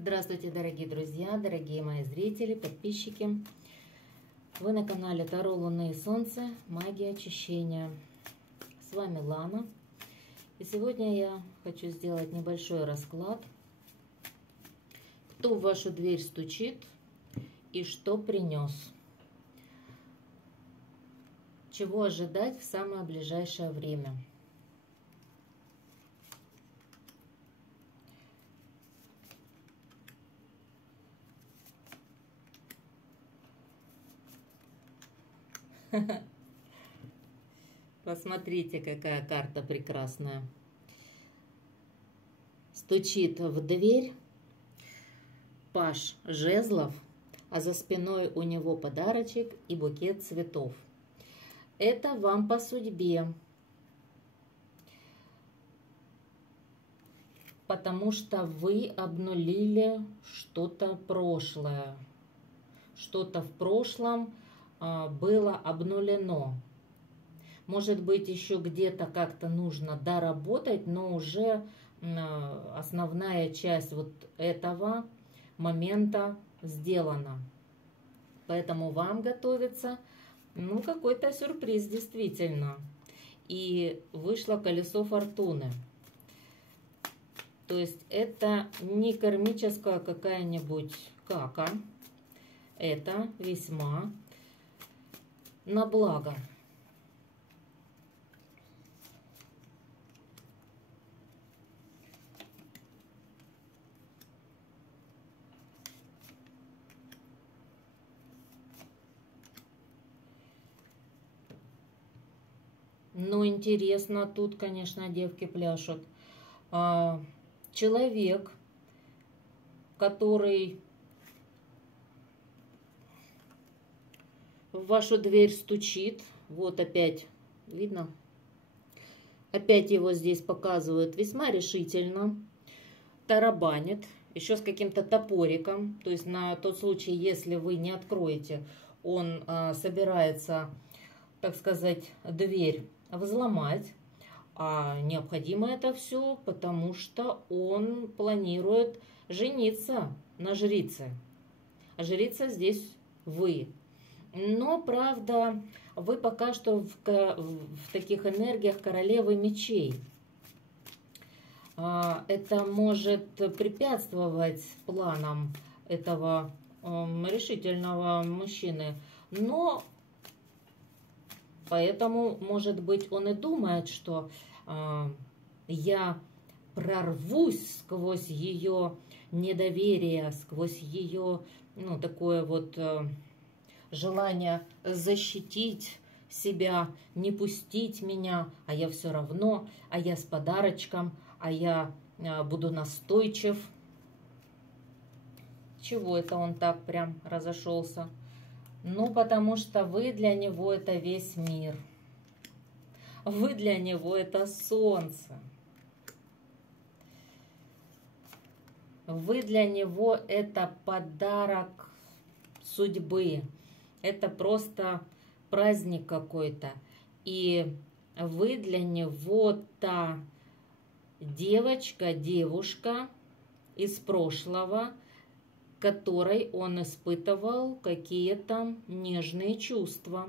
Здравствуйте, дорогие друзья, дорогие мои зрители, подписчики. Вы на канале Таро, Луны и Солнце. Магия очищения. С вами Лана. И сегодня я хочу сделать небольшой расклад. Кто в вашу дверь стучит и что принес? Чего ожидать в самое ближайшее время? Посмотрите, какая карта прекрасная. Стучит в дверь паж жезлов, а за спиной у него подарочек и букет цветов. Это вам по судьбе, потому что вы обнулили что-то прошлое. Что-то в прошлом было обнулено. Может быть, еще где-то как-то нужно доработать, но уже основная часть вот этого момента сделана. Поэтому вам готовится, какой-то сюрприз действительно. И вышло колесо фортуны. То есть это не кармическая какая-нибудь кака. Это весьма на благо. Ну, интересно, тут, конечно, девки пляшут. Человек, который в вашу дверь стучит, вот опять, видно? Опять его здесь показывают весьма решительно, тарабанит, еще с каким-то топориком. То есть на тот случай, если вы не откроете, он собирается, так сказать, дверь взломать. А необходимо это все, потому что он планирует жениться на жрице. А жрица здесь вы. Но, правда, вы пока что в таких энергиях королевы мечей. Это может препятствовать планам этого решительного мужчины. Но поэтому, может быть, он и думает, что я прорвусь сквозь ее недоверие, сквозь ее, такое вот желание защитить себя, не пустить меня, а я все равно, а я с подарочком, а я буду настойчив. Чего это он так прям разошелся? Ну, потому что вы для него это весь мир. Вы для него это солнце. Вы для него это подарок судьбы. Это просто праздник какой-то. И вы для него та девочка, девушка из прошлого, которой он испытывал какие-то нежные чувства.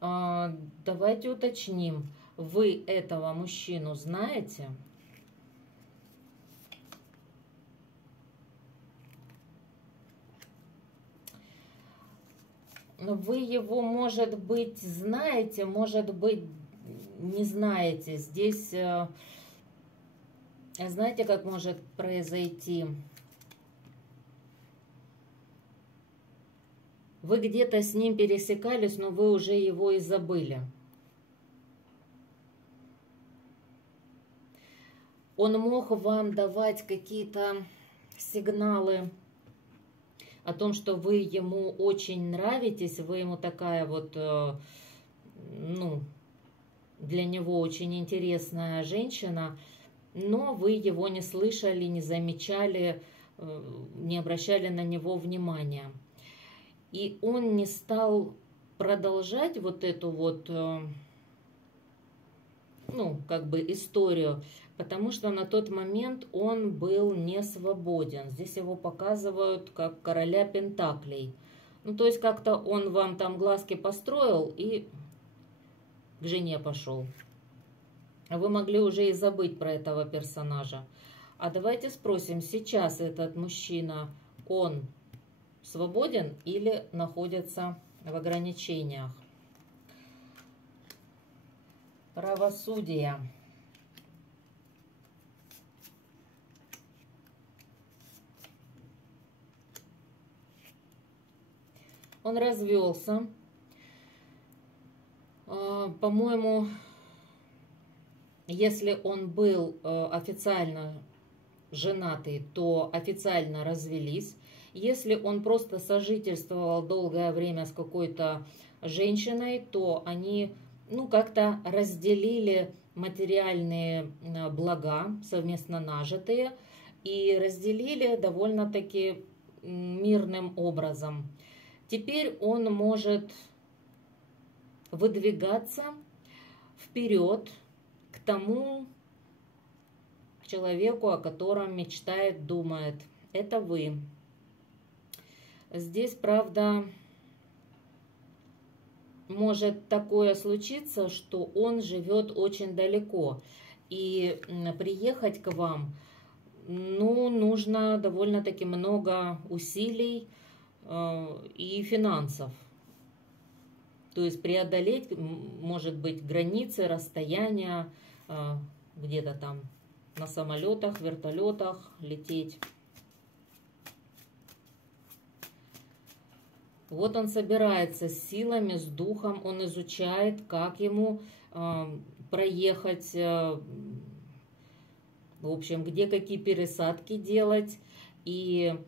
Давайте уточним. Вы этого мужчину знаете? Вы его, может быть, знаете, может быть, не знаете. Здесь, знаете, как может произойти? Вы где-то с ним пересекались, но вы уже его и забыли. Он мог вам давать какие-то сигналы о том, что вы ему очень нравитесь, вы ему такая вот, для него очень интересная женщина, но вы его не слышали, не замечали, не обращали на него внимания. И он не стал продолжать вот эту вот, историю, потому что на тот момент он был не свободен. Здесь его показывают как короля пентаклей. Ну, то есть как-то он вам там глазки построил и к жене пошел. Вы могли уже и забыть про этого персонажа. А давайте спросим, сейчас этот мужчина, он свободен или находится в ограничениях? Правосудие. Он развелся. По-моему, если он был официально женатый, то официально развелись. Если он просто сожительствовал долгое время с какой-то женщиной, то они, ну, как-то разделили материальные блага, совместно нажитые, и разделили довольно-таки мирным образом. Теперь он может выдвигаться вперед к тому человеку, о котором мечтает, думает. Это вы. Здесь, правда, может такое случиться, что он живет очень далеко. И приехать к вам, ну, нужно довольно-таки много усилий и финансов. То есть преодолеть, может быть, границы, расстояния, где-то там на самолетах, вертолетах лететь. Вот он собирается с силами, с духом, он изучает, как ему проехать, в общем, где какие пересадки делать. И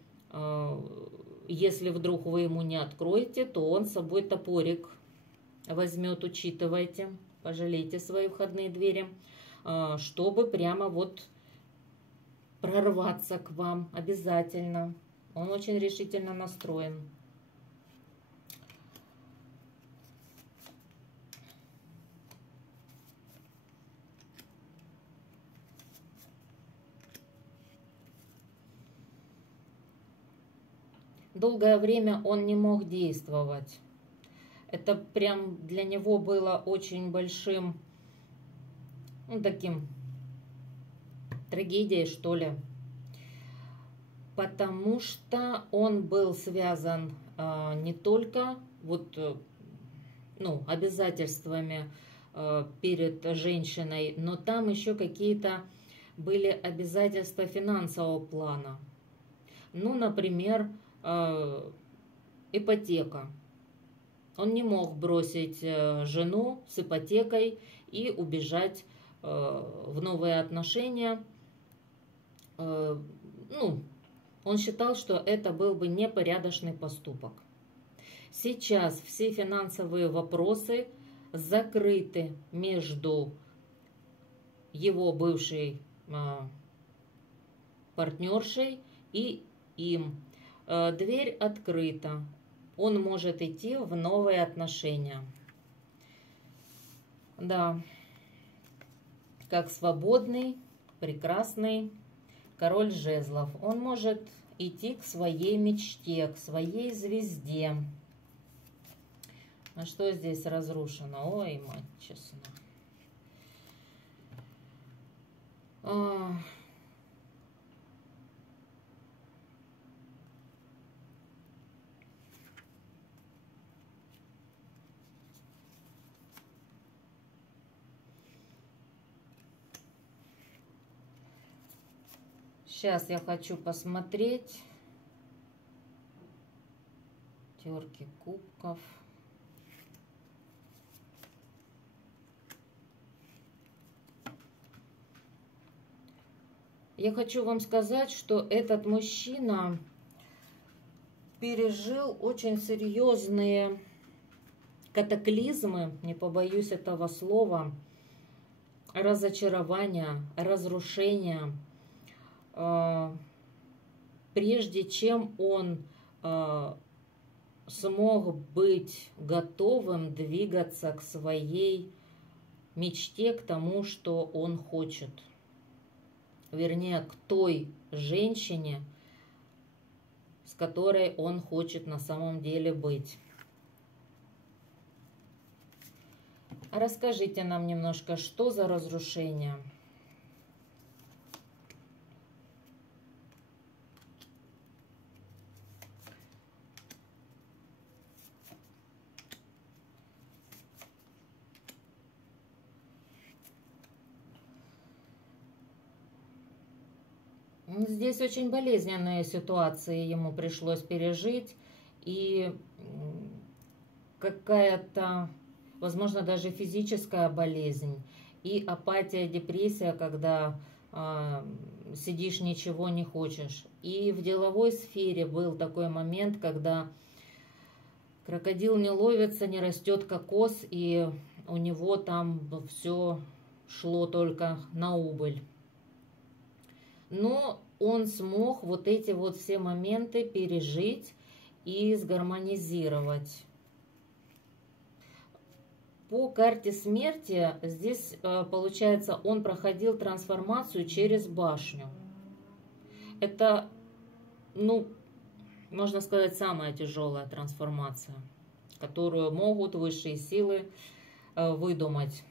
если вдруг вы ему не откроете, то он с собой топорик возьмет, учитывайте, пожалейте свои входные двери, чтобы прямо вот прорваться к вам обязательно. Он очень решительно настроен. Долгое время он не мог действовать. Это прям для него было очень большим, ну, таким трагедией, что ли. Потому что он был связан не только вот, ну, обязательствами перед женщиной, но там еще какие-то были обязательства финансового плана. Ну, например, ипотека. Он не мог бросить жену с ипотекой и убежать в новые отношения. Ну, он считал, что это был бы непорядочный поступок. Сейчас все финансовые вопросы закрыты между его бывшей партнершей и им. Дверь открыта. Он может идти в новые отношения. Да, как свободный, прекрасный король жезлов. Он может идти к своей мечте, к своей звезде. А что здесь разрушено? Ой, мать честно. Сейчас я хочу посмотреть. Терки кубков. Я хочу вам сказать, что этот мужчина пережил очень серьезные катаклизмы, не побоюсь этого слова, разочарования, разрушения, прежде чем он смог быть готовым двигаться к своей мечте, к тому, что он хочет. вернее, к той женщине, с которой он хочет на самом деле быть. Расскажите нам немножко, что за разрушение? Здесь очень болезненные ситуации ему пришлось пережить, и какая-то, возможно, даже физическая болезнь, и апатия, депрессия, когда сидишь, ничего не хочешь. И в деловой сфере был такой момент, когда крокодил не ловится, не растет кокос, и у него там все шло только на убыль. Но он смог вот эти вот все моменты пережить и сгармонизировать. По карте смерти здесь, получается, он проходил трансформацию через башню. Это, ну, можно сказать, самая тяжелая трансформация, которую могут высшие силы выдумать.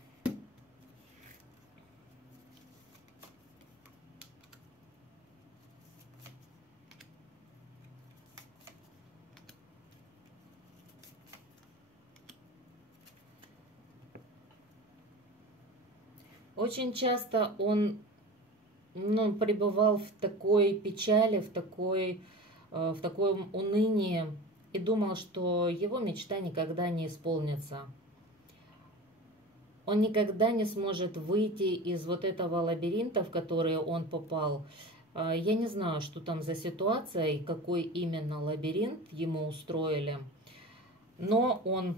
Очень часто он, пребывал в такой печали, в таком унынии и думал, что его мечта никогда не исполнится. Он никогда не сможет выйти из вот этого лабиринта, в который он попал. Я не знаю, что там за ситуация и какой именно лабиринт ему устроили, но он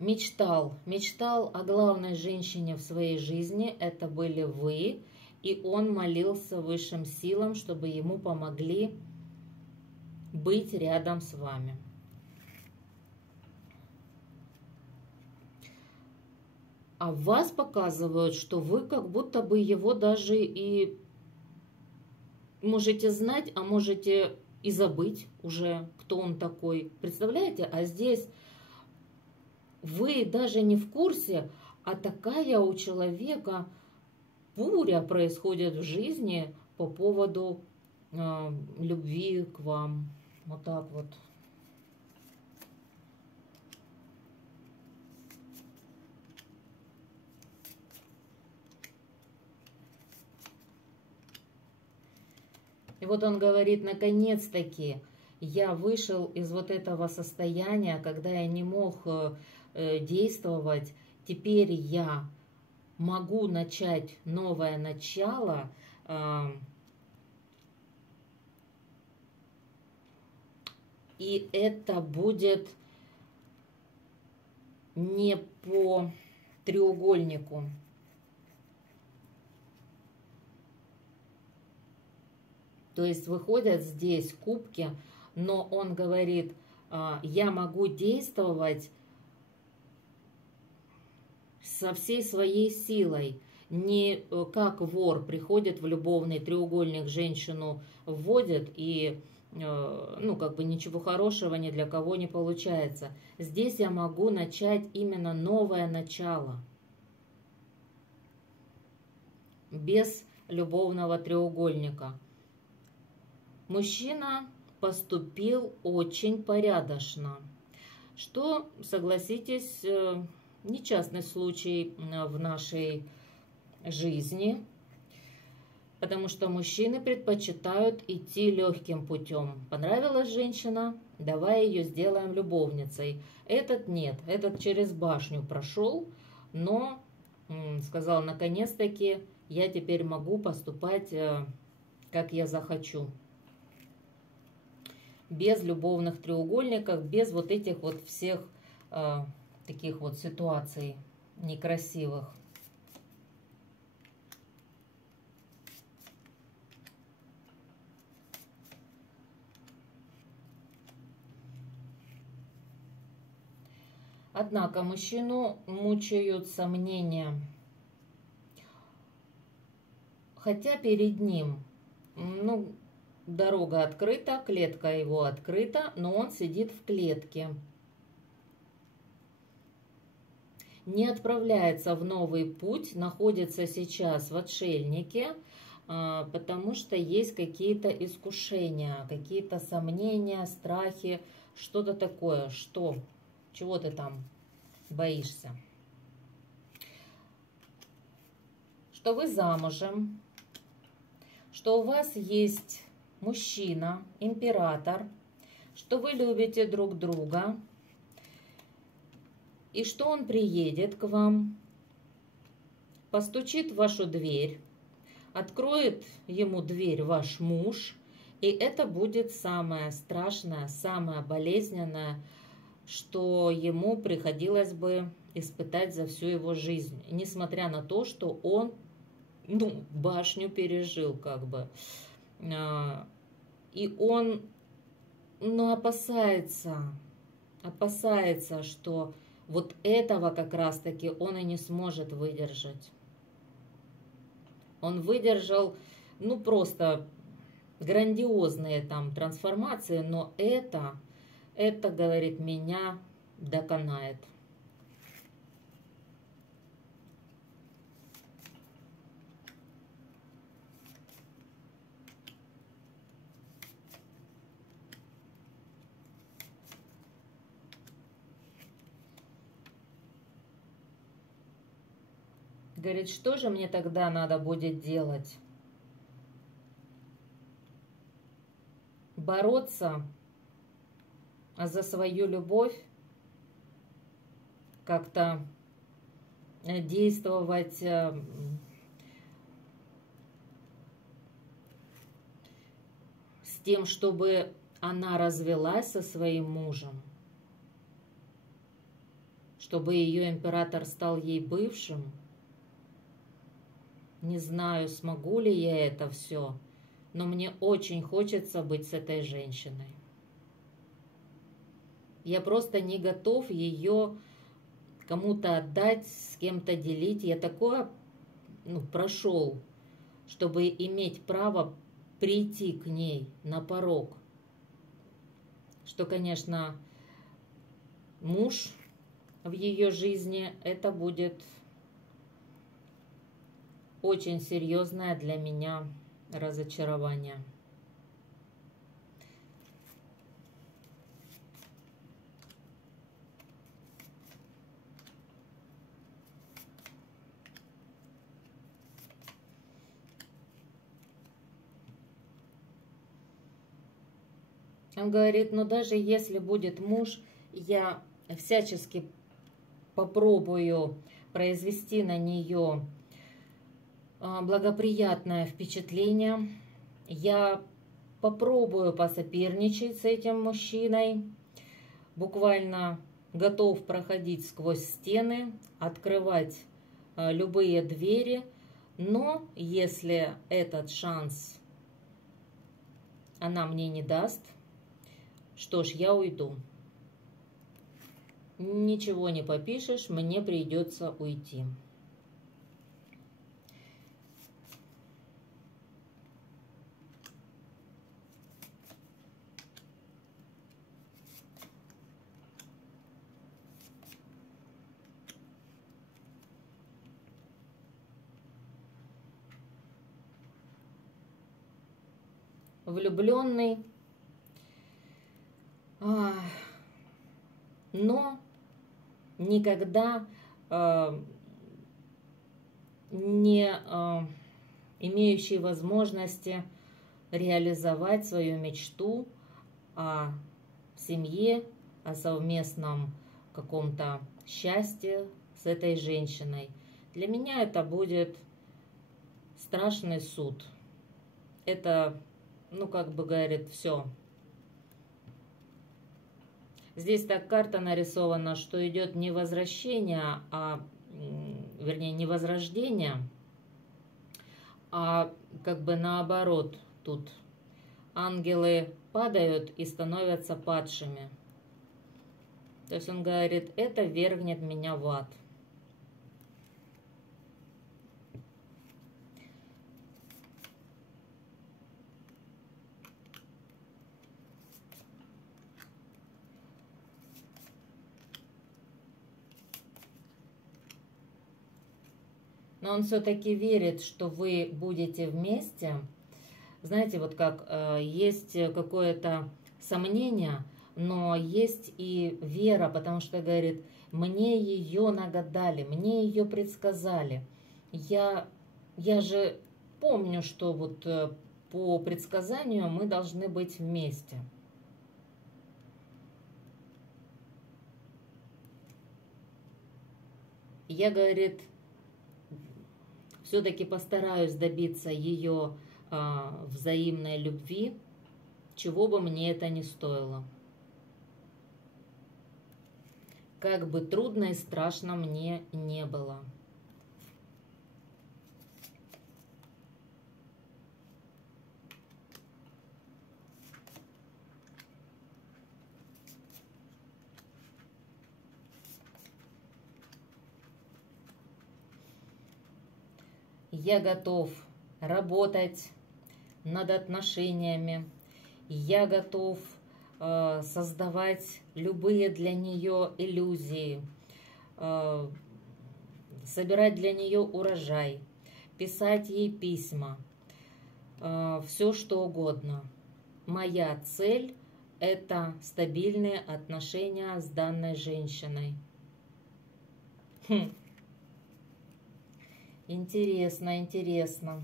мечтал о главной женщине в своей жизни, это были вы, и он молился высшим силам, чтобы ему помогли быть рядом с вами. А вас показывают, что вы как будто бы его даже и можете знать, а можете и забыть уже, кто он такой. Представляете? А здесь вы даже не в курсе, а такая у человека буря происходит в жизни по поводу любви к вам. Вот так вот. И вот он говорит, наконец-таки я вышел из вот этого состояния, когда я не мог действовать. Теперь я могу начать новое начало. И это будет не по треугольнику. То есть выходят здесь кубки, но он говорит, я могу действовать со всей своей силой. Не как вор приходит в любовный треугольник, женщину вводит и ничего хорошего ни для кого не получается. Здесь я могу начать именно новое начало. Без любовного треугольника. Мужчина поступил очень порядочно, что, согласитесь, нечастный случай в нашей жизни, потому что мужчины предпочитают идти легким путем. Понравилась женщина, давай ее сделаем любовницей. Этот нет, этот через башню прошел, но сказал, наконец-таки я теперь могу поступать, как я захочу. Без любовных треугольников, без вот этих вот всех таких вот ситуаций некрасивых. Однако мужчину мучают сомнения. хотя перед ним, ну, дорога открыта, клетка его открыта, но он сидит в клетке. Не отправляется в новый путь, находится сейчас в отшельнике, потому что есть какие-то искушения, какие-то сомнения, страхи, что-то такое. Что? Чего ты там боишься? Что вы замужем, что у вас есть мужчина, император, что вы любите друг друга, и что он приедет к вам, постучит в вашу дверь, откроет ему дверь ваш муж, и это будет самое страшное, самое болезненное, что ему приходилось бы испытать за всю его жизнь, несмотря на то, что он, ну, башню пережил, как бы. И он, ну, опасается, что вот этого как раз-таки он и не сможет выдержать. Он выдержал, ну, просто грандиозные там трансформации, но это, говорит, меня доконает. Говорит, что же мне тогда надо будет делать? Бороться за свою любовь, как-то действовать с тем, чтобы она развелась со своим мужем, чтобы ее император стал ей бывшим. Не знаю, смогу ли я это все, но мне очень хочется быть с этой женщиной. Я просто не готов ее кому-то отдать, с кем-то делить. Я такое, ну, прошел, чтобы иметь право прийти к ней на порог. Что, конечно, муж в ее жизни, это будет очень серьезное для меня разочарование. Он говорит, ну даже если будет муж, я всячески попробую произвести на нее благоприятное впечатление. Я попробую посоперничать с этим мужчиной. Буквально готов проходить сквозь стены, открывать любые двери. Но если этот шанс она мне не даст, что ж, я уйду. Ничего не попишешь, мне придется уйти. Влюбленный, но никогда не имеющий возможности реализовать свою мечту о семье, о совместном каком-то счастье с этой женщиной. Для меня это будет страшный суд. Это, ну, как бы говорит, все. Здесь так карта нарисована, что идет не возвращение, вернее, не возрождение, а как бы наоборот. Тут ангелы падают и становятся падшими. То есть он говорит, это вергнет меня в ад. но он все-таки верит, что вы будете вместе. Знаете, вот как есть какое-то сомнение, но есть и вера, потому что, говорит, мне ее нагадали, мне ее предсказали. Я же помню, что вот по предсказанию мы должны быть вместе. Я, говорит, все-таки постараюсь добиться ее взаимной любви, чего бы мне это ни стоило. Как бы трудно и страшно мне не было. Я готов работать над отношениями. Я готов создавать любые для нее иллюзии, собирать для нее урожай, писать ей письма, все что угодно. Моя цель – это стабильные отношения с данной женщиной. Интересно, интересно.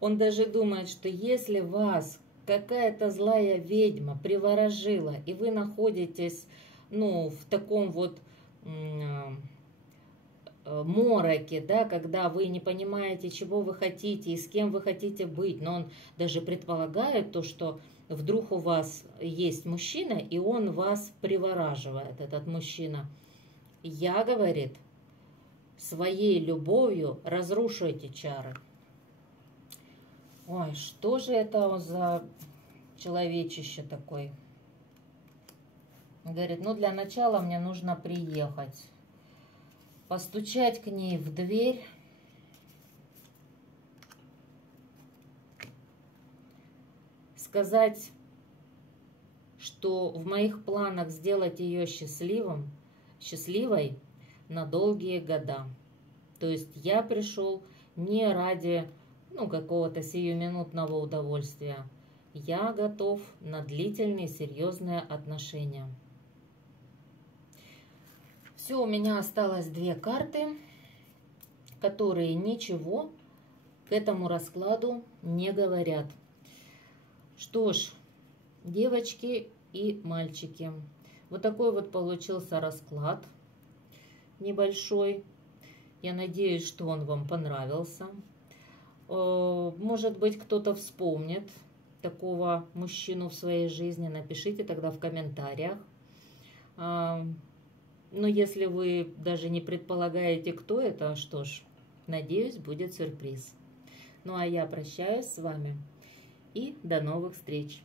Он даже думает, что если вас какая-то злая ведьма приворожила, и вы находитесь, ну, в таком вот мороке, да, когда вы не понимаете, чего вы хотите и с кем вы хотите быть, но он даже предполагает то, что вдруг у вас есть мужчина, и он вас привораживает, этот мужчина. Я, говорит, своей любовью разрушу эти чары. Ой, что же это за человечище такой? Говорит, ну для начала мне нужно приехать, постучать к ней в дверь, сказать, что в моих планах сделать ее счастливой на долгие года. То есть я пришел не ради какого-то сиюминутного удовольствия. Я готов на длительные серьезные отношения. Все, у меня осталось 2 карты, которые ничего к этому раскладу не говорят. Что ж, девочки и мальчики, вот такой вот получился расклад небольшой. Я надеюсь, что он вам понравился. Может быть, кто-то вспомнит такого мужчину в своей жизни. Напишите тогда в комментариях. Но если вы даже не предполагаете, кто это, что ж, надеюсь, будет сюрприз. Ну а я прощаюсь с вами и до новых встреч.